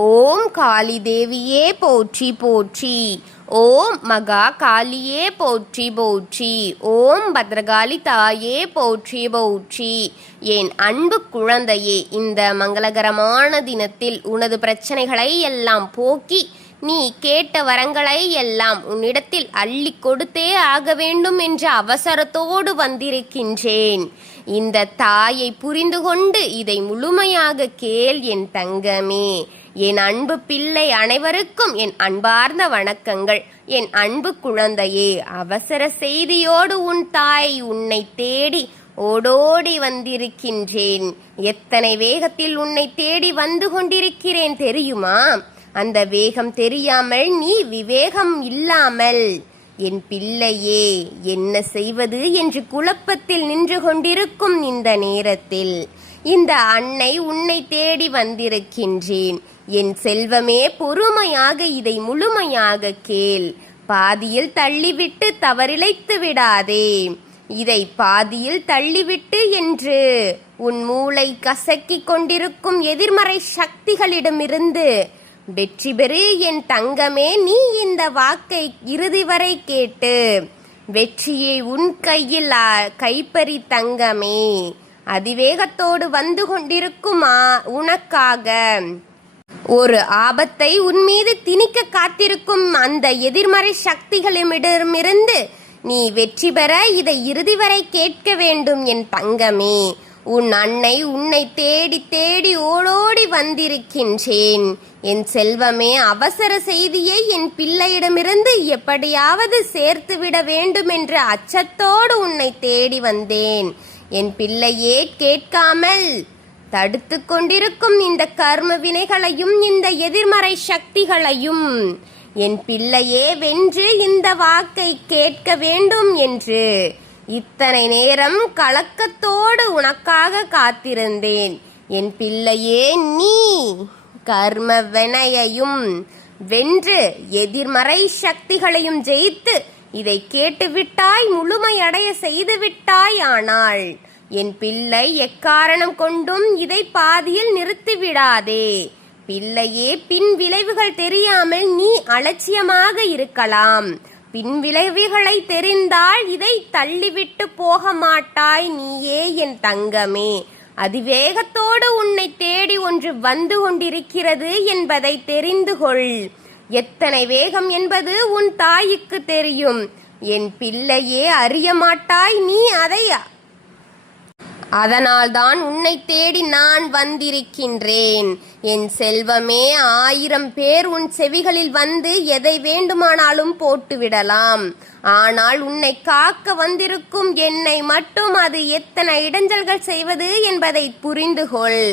ஓம் காளி தேவியே போற்றி போற்றி. ஓம் மகா காளியே போற்றி போற்றி. ஓம் பத்ரகாளி தாயே போற்றி போற்றி. என் அன்பு குழந்தையே, இந்த மங்களகரமான தினத்தில் உனது பிரச்சனைகளை எல்லாம் போக்கி நீ கேட்ட வரங்களை எல்லாம் உன்னிடத்தில் அள்ளி கொடுத்தே ஆக வேண்டும் என்ற அவசரத்தோடு வந்திருக்கின்றேன். இந்த தாயை புரிந்து கொண்டு இதை முழுமையாக கேள் என் தங்கமே. என் அன்பு பிள்ளை அனைவருக்கும் என் அன்பார்ந்த வணக்கங்கள். என் அன்பு குழந்தையே, அவசர செய்தியோடு உன் தாய் உன்னை தேடி ஓடோடி வந்திருக்கின்றேன். எத்தனை வேகத்தில் உன்னை தேடி வந்து கொண்டிருக்கிறேன் தெரியுமா? அந்த வேகம் தெரியாமல் நீ விவேகம் இல்லாமல் என் பிள்ளையே என்ன செய்வது என்று குழப்பத்தில் நின்று கொண்டிருக்கும் இந்த நேரத்தில் இந்த அன்னை உன்னை தேடி வந்திருக்கின்றேன். என் செல்வமே, பொறுமையாக இதை முழுமையாக கேள். பாதியில் தள்ளிவிட்டு தவறிழைத்து விடாதே. இதை பாதியில் தள்ளிவிட்டு என்று உன் மூளை கசக்கிக் கொண்டிருக்கும் எதிர்மறை சக்திகளிடமிருந்து வெற்றி பெறு என் தங்கமே. நீ இந்த வாக்கை இறுதி வரை கேட்டு வெற்றியை உன் கையில் கைப்பறி தங்கமே. அதிவேகத்தோடு வந்து கொண்டிருக்கும் உனக்காக ஒரு ஆபத்தை உன் மீது திணிக்க காத்திருக்கும் அந்த எதிர்மறை சக்திகளிடமிருந்து நீ வெற்றி பெற இதை இறுதி வரை கேட்க வேண்டும் என் தங்கமே. உன் அன்னை உன்னை தேடி தேடி ஓடோடி வந்திருக்கின்றேன். என் செல்வமே, அவசர செய்தியை என் பிள்ளையிடமிருந்து எப்படியாவது சேர்த்துவிட வேண்டும் என்ற அச்சத்தோடு உன்னை தேடி வந்தேன். என் பிள்ளையே, கேட்காமல் தடுத்து கொண்டிருக்கும் இந்த கர்ம வினைகளையும் இந்த எதிர்மறை சக்திகளையும் என் பிள்ளையே வென்று இந்த வாக்கை கேட்க வேண்டும் என்று இத்தனை நேரம் கலக்கத்தோடு உனக்காக காத்திருந்தேன். என் பிள்ளையே, நீ கர்ம வினையையும் வென்று எதிர்மறை சக்திகளையும் ஜெயித்து இதை கேட்டுவிட்டாய், முழுமையடைய செய்து விட்டாய். ஆனால் என் பிள்ளை, எக்காரணம் கொண்டும் இதை பாதியில் நிறுத்திவிடாதே. பிள்ளையே, பின் விளைவுகள் தெரியாமல் நீ அலட்சியமாக இருக்கலாம். பின் விளைவுகளை தெரிந்தால் இதை தள்ளிவிட்டு போக மாட்டாய் நீயே என் தங்கமே. அதிவேகத்தோடு உன்னை தேடி ஒன்று வந்து கொண்டிருக்கிறது என்பதை தெரிந்து கொள். எத்தனை வேகம் என்பது உன் தாய்க்கு தெரியும். என் பிள்ளையே, அறிய மாட்டாய் நீ அதை. அதனால்தான் உன்னை தேடி நான் வந்திருக்கின்றேன். என் செல்வமே, 1000 பேர் உன் செவிகளில் வந்து எதை வேண்டுமானாலும் போட்டுவிடலாம். ஆனால் உன்னை காக்க வந்திருக்கும் என்னை மட்டும் அது எத்தனை இடைஞ்சல்கள் செய்வது என்பதை புரிந்து கொள்.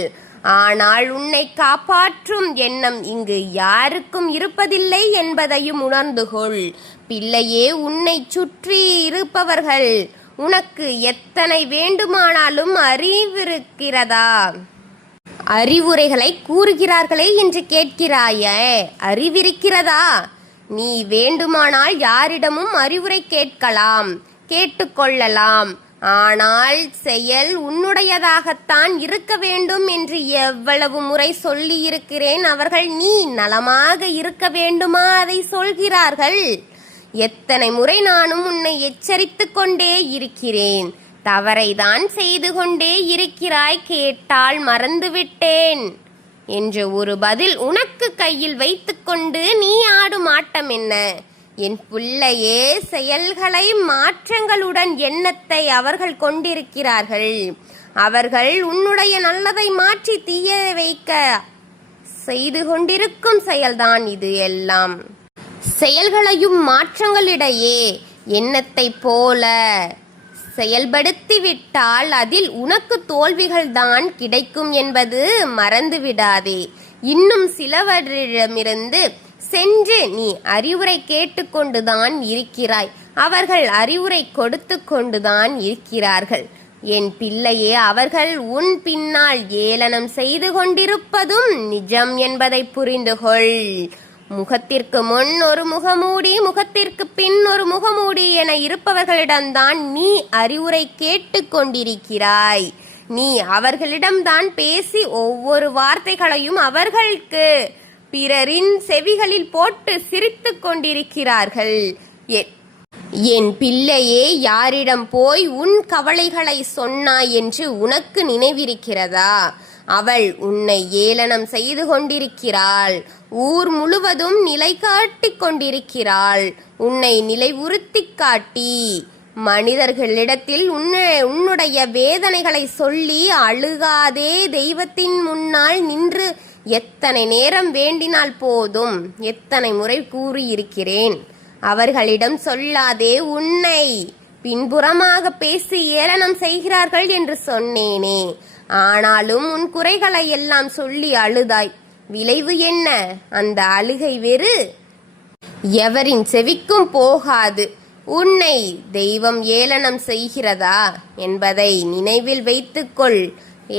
ஆனால் உன்னை காப்பாற்றும் எண்ணம் இங்கு யாருக்கும் இருப்பதில்லை என்பதையும் உணர்ந்து கொள். பிள்ளையே, உன்னை சுற்றி இருப்பவர்கள் உனக்கு எத்தனை வேண்டுமானாலும் அறிவிருக்கிறதா? அறிவுரைகளை கூறுகிறார்களே என்று கேட்கிறாயே, அறிவிருக்கிறதா? நீ வேண்டுமானால் யாரிடமும் அறிவுரை கேட்கலாம், கேட்டுக்கொள்ளலாம். ஆனால் செயல் உன்னுடையதாகத்தான் இருக்க வேண்டும் என்று எவ்வளவு முறை சொல்லி இருக்கிறேன். அவர்கள் நீ நலமாக இருக்க வேண்டுமா அதை சொல்கிறார்கள். எத்தனை முறை நானும் உன்னை எச்சரித்து கொண்டே இருக்கிறேன். தவறைதான் செய்து கொண்டே இருக்கிறாய். கேட்டால் மறந்துவிட்டேன் என்ற ஒரு பதில் உனக்கு கையில் வைத்துக்கொண்டு நீ ஆடும் ஆட்டம் என்ன? என் பிள்ளையே, செயல்களை மாற்றங்களுடன் எண்ணத்தை அவர்கள் கொண்டிருக்கிறார்கள். அவர்கள் உன்னுடைய நல்லதை மாற்றி தீய வைக்க செய்து கொண்டிருக்கும் செயல்தான் இது எல்லாம். செயல்களையும் மாற்றங்களிடையே எண்ணத்தை போல செயல்படுத்திவிட்டால் அதில் உனக்கு தோல்விகள்தான் கிடைக்கும் என்பது மறந்துவிடாதே. இன்னும் சிலவரிடமிருந்து சென்று நீ அறிவுரை கேட்டுக்கொண்டுதான் இருக்கிறாய். அவர்கள் அறிவுரை கொடுத்து கொண்டுதான் இருக்கிறார்கள். என் பிள்ளையே, அவர்கள் உன் பின்னால் ஏளனம் செய்து கொண்டிருப்பதும் நிஜம் என்பதை புரிந்து கொள். முகத்திற்கு முன் ஒரு முகமூடி, முகத்திற்கு பின் ஒரு முகமூடி என இருப்பவர்களிடம்தான் நீ அறிவுரை கேட்டு கொண்டிருக்கிறாய். நீ அவர்களிடம்தான் பேசி ஒவ்வொரு வார்த்தைகளையும் அவர்களுக்கு பிறரின் செவிகளில் போட்டு சிரித்துக் கொண்டிருக்கிறார்கள். என் பிள்ளையே, யாரிடம் போய் உன் கவலைகளை சொன்னாய் என்று உனக்கு நினைவிருக்கிறதா? அவள் உன்னை ஏளனம் செய்து கொண்டிருக்கிறாள். ஊர் முழுவதும் நிலை காட்டிக் கொண்டிருக்கிறாள். உன்னை நிலை உறுத்தி காட்டி மனிதர்களிடத்தில் உன்னுடைய வேதனைகளை சொல்லி அழுகாதே, தெய்வத்தின் முன்னால் நின்று எத்தனை நேரம் வேண்டினால் போதும், எத்தனை முறை கூறியிருக்கிறேன். அவர்களிடம் சொல்லாதே, உன்னை பின்புறமாக பேசி ஏளனம் செய்கிறார்கள் என்று சொன்னேனே. ஆனாலும் உன் குறைகளை எல்லாம் சொல்லி அழுதாய். விளைவு என்ன? அந்த அழுகை வெறு எவரின் செவிக்கும் போகாது. உன்னை தெய்வம் ஏளனம் செய்கிறதா என்பதை நினைவில் வைத்துக்கொள்.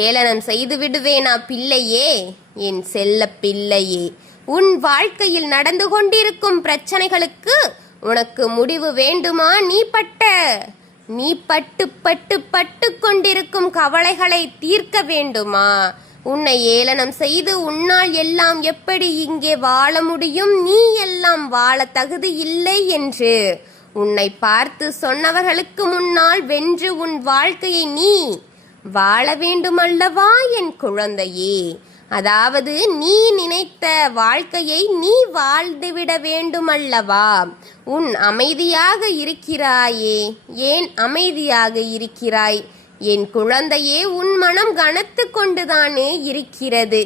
ஏளனம் செய்து விடுவேனா பிள்ளையே, என் செல்ல பிள்ளையே? உன் வாழ்க்கையில் நடந்து கொண்டிருக்கும் பிரச்சனைகளுக்கு உனக்கு முடிவு வேண்டுமா? நீ பட்டு பட்டு பட்டு கொண்டிருக்கும் கவலைகளை தீர்க்க வேண்டுமா? உன்னை ஏளனம் செய்து உன்னால் எல்லாம் எப்படி இங்கே வாழ முடியும், நீ எல்லாம் வாழ தகுதி இல்லை என்று உன்னை பார்த்து சொன்னவர்களுக்கு முன்னால் வென்று உன் வாழ்க்கையை நீ வாழ வேண்டுமல்லவா என் குழந்தையே? அதாவது நீ நினைத்த வாழ்க்கையை நீ வாழ்ந்துவிட வேண்டுமல்லவா? உன் அமைதியாக இருக்கிறாயே, ஏன் அமைதியாக இருக்கிறாய் என் குழந்தையே? உன் மனம் கனத்து கொண்டுதானே இருக்கிறது.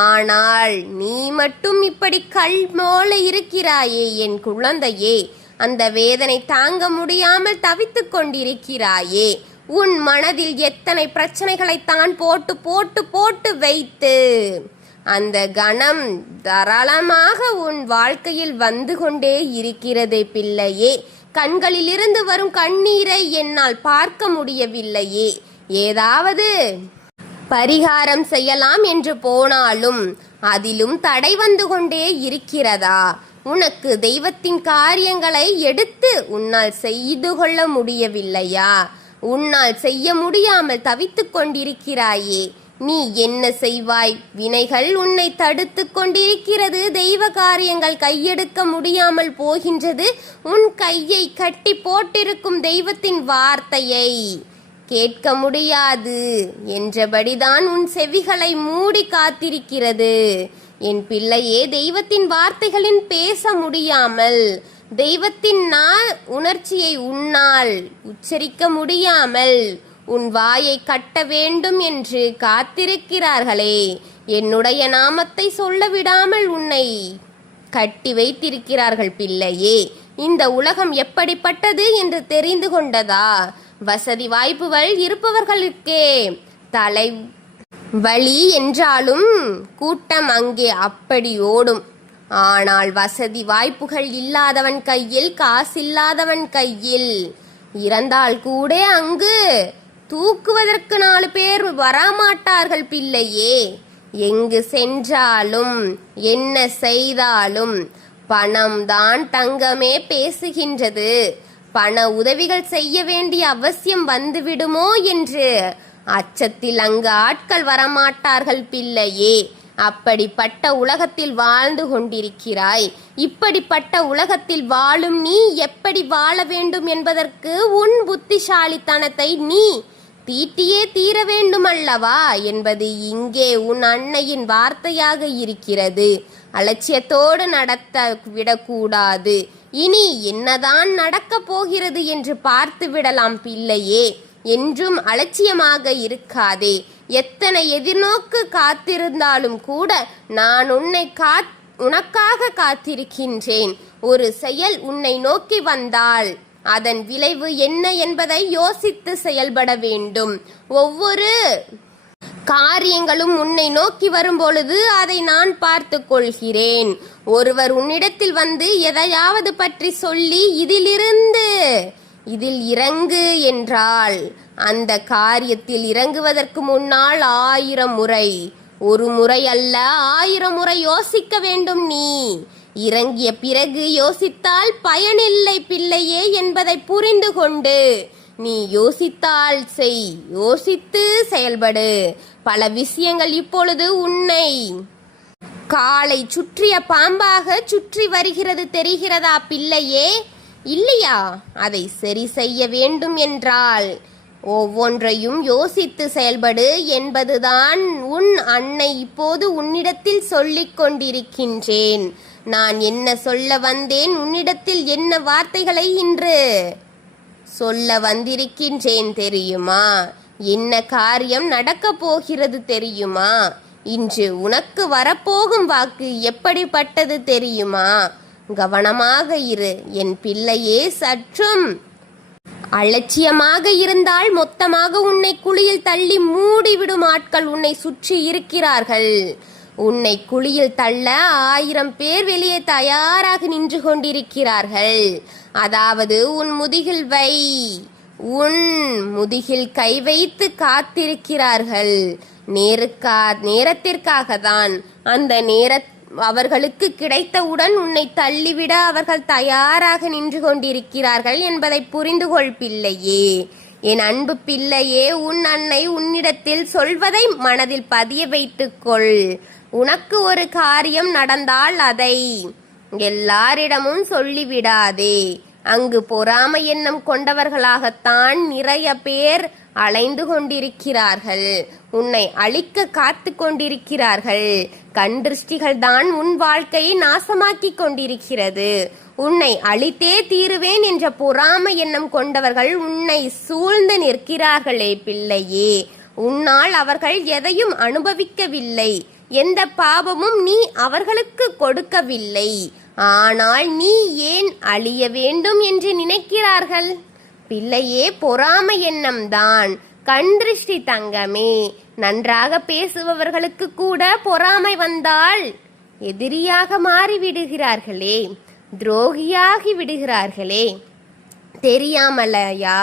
ஆனால் நீ மட்டும் இப்படி கல் போல இருக்கிறாயே என் குழந்தையே. அந்த வேதனை தாங்க முடியாமல் தவித்துக் கொண்டிருக்கிறாயே. உன் மனதில் எத்தனை பிரச்சனைகளை தான் போட்டு போட்டு போட்டு வைத்து அந்த கணம் தாராளமாக உன் வாழ்க்கையில் வந்து கொண்டே இருக்கிறதே பிள்ளையே. கண்களிலிருந்து வரும் கண்ணீரை என்னால் பார்க்க முடியவில்லையே. ஏதாவது பரிகாரம் செய்யலாம் என்று போனாலும் அதிலும் தடை வந்து கொண்டே இருக்கிறதா? உனக்கு தெய்வத்தின் காரியங்களை எடுத்து உன்னால் செய்து கொள்ள முடியவில்லையா? உன்னால் செய்ய முடியாமல் தவித்துக் கொண்டிருக்கிறாயே. நீ என்ன செய்வாய்? வினைகள் உன்னை தடுத்து கொண்டிருக்கிறது. தெய்வ காரியங்கள் கையெடுக்க முடியாமல் போகின்றது. உன் கையை கட்டி போட்டிருக்கும் தெய்வத்தின் வார்த்தையை கேட்க முடியாது என்றபடிதான் உன் செவிகளை மூடி காத்திருக்கிறது. என் பிள்ளையே, தெய்வத்தின் வார்த்தைகளின் பேச முடியாமல், தெய்வத்தின் உணர்ச்சியை உன்னால் உச்சரிக்க முடியாமல் உன் வாயை கட்ட வேண்டும் என்று காத்திருக்கிறார்களே. என்னுடைய நாமத்தை சொல்ல விடாமல் உன்னை கட்டி வைத்திருக்கிறார்கள் பிள்ளையே. இந்த உலகம் எப்படிப்பட்டது என்று தெரிந்து கொண்டதா? வசதி வாய்ப்புகள் இருப்பவர்களுக்கே தலை வழி என்றாலும் கூட்டம் அங்கே அப்படி ஓடும். ஆனால் வசதி வாய்ப்புகள் இல்லாதவன் கையில், காசில்லாதவன் கையில் இறந்தால் கூட அங்கு தூக்குவதற்கு 4 பேர் வரமாட்டார்கள் பிள்ளையே. எங்கு சென்றாலும் என்ன செய்தாலும் பணம்தான் தங்கமே பேசுகின்றது. பண உதவிகள் செய்ய வேண்டிய அவசியம் வந்துவிடுமோ என்று அச்சத்தில் அங்கு ஆட்கள் வரமாட்டார்கள் பிள்ளையே. அப்படிப்பட்ட உலகத்தில் வாழ்ந்து கொண்டிருக்கிறாய். இப்படிப்பட்ட உலகத்தில் வாழும் நீ எப்படி வாழ வேண்டும் என்பதற்கு உன் புத்திசாலித்தனத்தை நீ தீட்டியே தீர வேண்டுமல்லவா என்பது இங்கே உன் அன்னையின் வார்த்தையாக இருக்கிறது. அலட்சியத்தோடு நடத்த விடக்கூடாது. இனி என்னதான் நடக்கப் போகிறது என்று பார்த்து விடலாம் பிள்ளையே. என்றும் அலட்சியமாக இருக்காதே. எத்தனை எதிர்நோக்கு காத்திருந்தாலும் கூட நான் உனக்காக காத்திருக்கின்றேன். ஒரு செயல் உன்னை நோக்கி வந்தால் அதன் விளைவு என்ன என்பதை யோசித்து செயல்பட வேண்டும். ஒவ்வொரு காரியங்களும் உன்னை நோக்கி வரும்பொழுது அதை நான் பார்த்து கொள்கிறேன். ஒருவர் உன்னிடத்தில் வந்து எதையாவது பற்றி சொல்லி இதில் இறங்கு என்றால் அந்த காரியத்தில் இறங்குவதற்கு முன்னால் 1000 முறை, ஒரு முறை அல்ல 1000 முறை யோசிக்க வேண்டும். நீ இறங்கிய பிறகு யோசித்தால் பயனில்லை பிள்ளையே என்பதை புரிந்து கொண்டு நீ யோசித்தால் செய், யோசித்து செயல்படு. பல விஷயங்கள் இப்பொழுது உன்னை காலை சுற்றிய பாம்பாக சுற்றி வருகிறது தெரிகிறதா பிள்ளையே? இல்லையா? அதை சரி செய்ய வேண்டும் என்றால் ஒவ்வொன்றையும் யோசித்து செயல்படு என்பதுதான் உன் அன்னை இப்போது உன்னிடத்தில் சொல்லிக் கொண்டிருக்கின்றேன். நான் என்ன சொல்ல வந்தேன், உன்னிடத்தில் என்ன வார்த்தைகளை இன்று சொல்ல வந்திருக்கின்றேன் தெரியுமா? என்ன காரியம் நடக்கப் போகிறது தெரியுமா? இன்று உனக்கு வரப்போகும் வாக்கு எப்படிப்பட்டது தெரியுமா? கவனமாக இரு என் பிள்ளையே. சற்றும் அலட்சியமாக இருந்தால் மொத்தமாக உன்னை குழியில் தள்ளி மூடிவிடும் ஆட்கள் உன்னை சுற்றி இருக்கிறார்கள். உன்னை குழியில் தள்ள 1000 பேர் வெளியே தயாராக நின்று கொண்டிருக்கிறார்கள். அதாவது உன் முதுகில் கை வைத்து காத்திருக்கிறார்கள். நேரத்திற்காக தான். அந்த அவர்களுக்கு கிடைத்தவுடன் உன்னை தள்ளிவிட அவர்கள் தயாராக நின்று கொண்டிருக்கிறார்கள் என்பதை புரிந்து கொள் பிள்ளையே. என் அன்பு பிள்ளையே, உன் அன்னை உன்னிடத்தில் சொல்வதை மனதில் பதிய வைத்துக்கொள். உனக்கு ஒரு காரியம் நடந்தால் அதை எல்லாரிடமும் சொல்லிவிடாதே. அங்கு பொறாமை எண்ணம் கொண்டவர்களாகத்தான் நிறைய பேர் அலைந்து கொண்டிருக்கிறார்கள். உன்னை அழிக்க காத்து கொண்டிருக்கிறார்கள். கண் திருஷ்டிகள் தான் உன் வாழ்க்கையை நாசமாக்கி கொண்டிருக்கிறது. உன்னை அழித்தே தீருவேன் என்ற பொறாமை எண்ணம் கொண்டவர்கள் உன்னை சூழ்ந்து நிற்கிறார்களே பிள்ளையே. உன்னால் அவர்கள் எதையும் அனுபவிக்கவில்லை. எந்த பாவமும் நீ அவர்களுக்கு கொடுக்கவில்லை. ஆனால் நீ ஏன் அழிய வேண்டும் என்று நினைக்கிறார்கள்? பிள்ளையே, பொறாமை எண்ணம் தான். கண் திருஷ்டி தங்கமே. நன்றாக பேசுபவர்களுக்கு கூட பொறாமை வந்தால் எதிரியாக மாறிவிடுகிறார்களே, துரோகியாகி விடுகிறார்களே. தெரியாமலையா?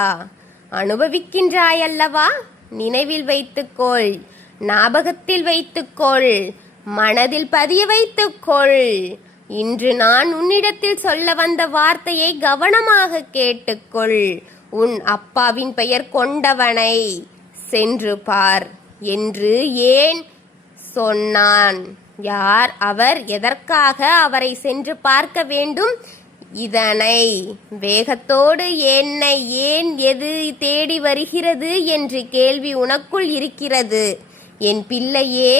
அனுபவிக்கின்றாயல்லவா? நினைவில் வைத்துக்கொள், ஞாபகத்தில் வைத்துக்கொள், மனதில் பதிய வைத்துக்கொள். இன்று நான் உன்னிடத்தில் சொல்ல வந்த வார்த்தையை கவனமாக கேட்டுக்கொள். உன் அப்பாவின் பெயர் கொண்டவனை சென்று பார் என்று ஏன் சொன்னான்? யார் அவர்? எதற்காக அவரை சென்று பார்க்க வேண்டும்? இதனை வேகத்தோடு என்னை ஏன் எது தேடி வருகிறது என்று கேள்வி உனக்குள் இருக்கிறது என் பிள்ளையே.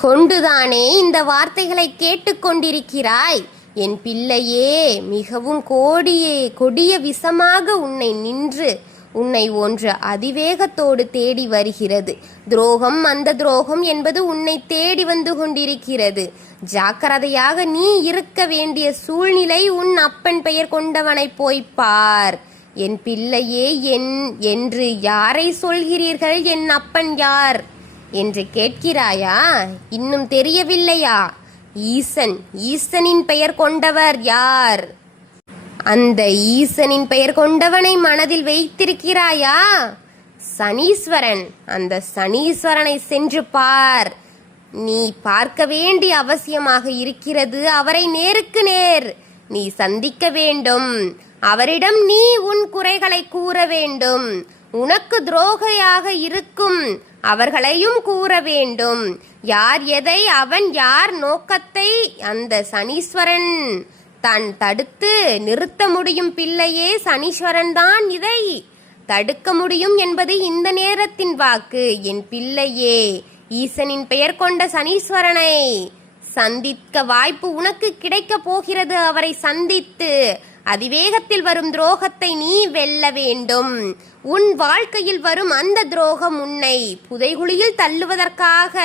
கொண்டுதானே இந்த வார்த்தைகளை கேட்டுக்கொண்டிருக்கிறாய் என் பிள்ளையே. மிகவும் கொடிய விஷமாக உன்னை ஒன்று அதிவேகத்தோடு தேடி வருகிறது. துரோகம், அந்த துரோகம் என்பது உன்னை தேடி வந்து கொண்டிருக்கிறது. ஜாக்கிரதையாக நீ இருக்க வேண்டிய சூழ்நிலை. உன் அப்பன் பெயர் கொண்டவனை போய் பார் என் பிள்ளையே. என்று யாரை சொல்கிறீர்கள்? என் அப்பன் யார் என்று கேட்கிறாயா? இன்னும் தெரியவில்லையா? ஈசனின் பெயர் கொண்டவர் யார்? அந்த ஈசனின் பெயர் கொண்டவனை மனதில் வைத்திருக்கிறாயா? சனீஸ்வரன். அந்த சனீஸ்வரனை சென்று பார். நீ பார்க்க வேண்டிய அவசியமாக இருக்கிறது. அவரை நேருக்கு நேர் நீ சந்திக்க வேண்டும். அவரிடம் நீ உன் குறைகளை கூற வேண்டும். உனக்கு துரோகியாக இருக்கும் அவர்களையும் கூற வேண்டும். யார் எதை, அவன் யார் நோக்கத்தை அந்த சனீஸ்வரன் தான் தடுத்து நிறுத்த முடியும் பிள்ளையே. சனீஸ்வரன் தான் இதை தடுக்க முடியும் என்பது இந்த நேரத்தின் வாக்கு என் பிள்ளையே. ஈசனின் பெயர் கொண்ட சனீஸ்வரனை சந்திக்க வாய்ப்பு உனக்கு கிடைக்க போகிறது. அவரை சந்தித்து அதிவேகத்தில் வரும் துரோகத்தை நீ வெல்ல வேண்டும். உன் வாழ்க்கையில் வரும் அந்த துரோகம் உன்னை புதைகுழியில் தள்ளுவதற்காக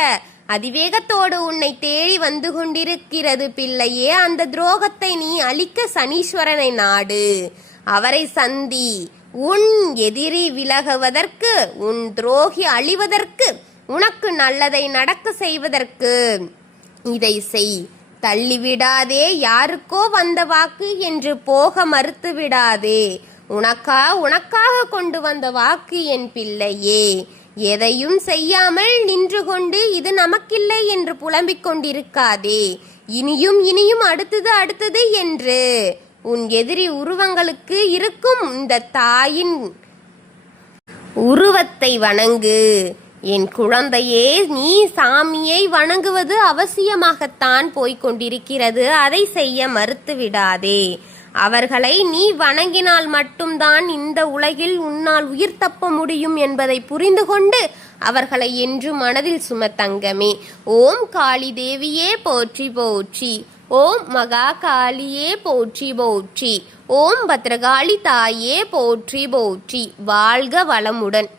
அதிவேகத்தோடு உன்னை தேடி வந்து கொண்டிருக்கிறது பிள்ளையே. அந்த துரோகத்தை நீ அழிக்க சனீஸ்வரனை நாடு. அவரை சந்தி. உன் எதிரி விலகுவதற்கு, உன் துரோகி அழிவதற்கு, உனக்கு நல்லதை நடக்க செய்வதற்கு இதை செய். தள்ளிவிடாதே. யாருக்கோ வந்த வாக்கு என்று போக மறுத்து விடாதே. உனக்காக கொண்டு வந்த வாக்கு என் பிள்ளையே. எதையும் செய்யாமல் நின்று கொண்டு இது நமக்கில்லை என்று புலம்பிக் கொண்டிருக்காதே. இனியும் அடுத்தது என்று உன் எதிரி உருவங்களுக்கு இருக்கும் இந்த தாயின் உருவத்தை வணங்கு. என் குழந்தையே, நீ சாமியை வணங்குவது அவசியமாகத்தான் போய்க் கொண்டிருக்கிறது. அதை செய்ய மறுத்து விடாதே. அவர்களை நீ வணங்கினால் மட்டும்தான் இந்த உலகில் உன்னால் உயிர் தப்ப முடியும் என்பதை புரிந்து கொண்டு அவர்களை என்று மனதில் சுமத்தங்கமே. ஓம் காளி தேவியே போற்றி போற்றி. ஓம் மகா காளியே போற்றி போற்றி. ஓம் பத்ரகாளி தாயே போற்றி போற்றி. வாழ்க வளமுடன்.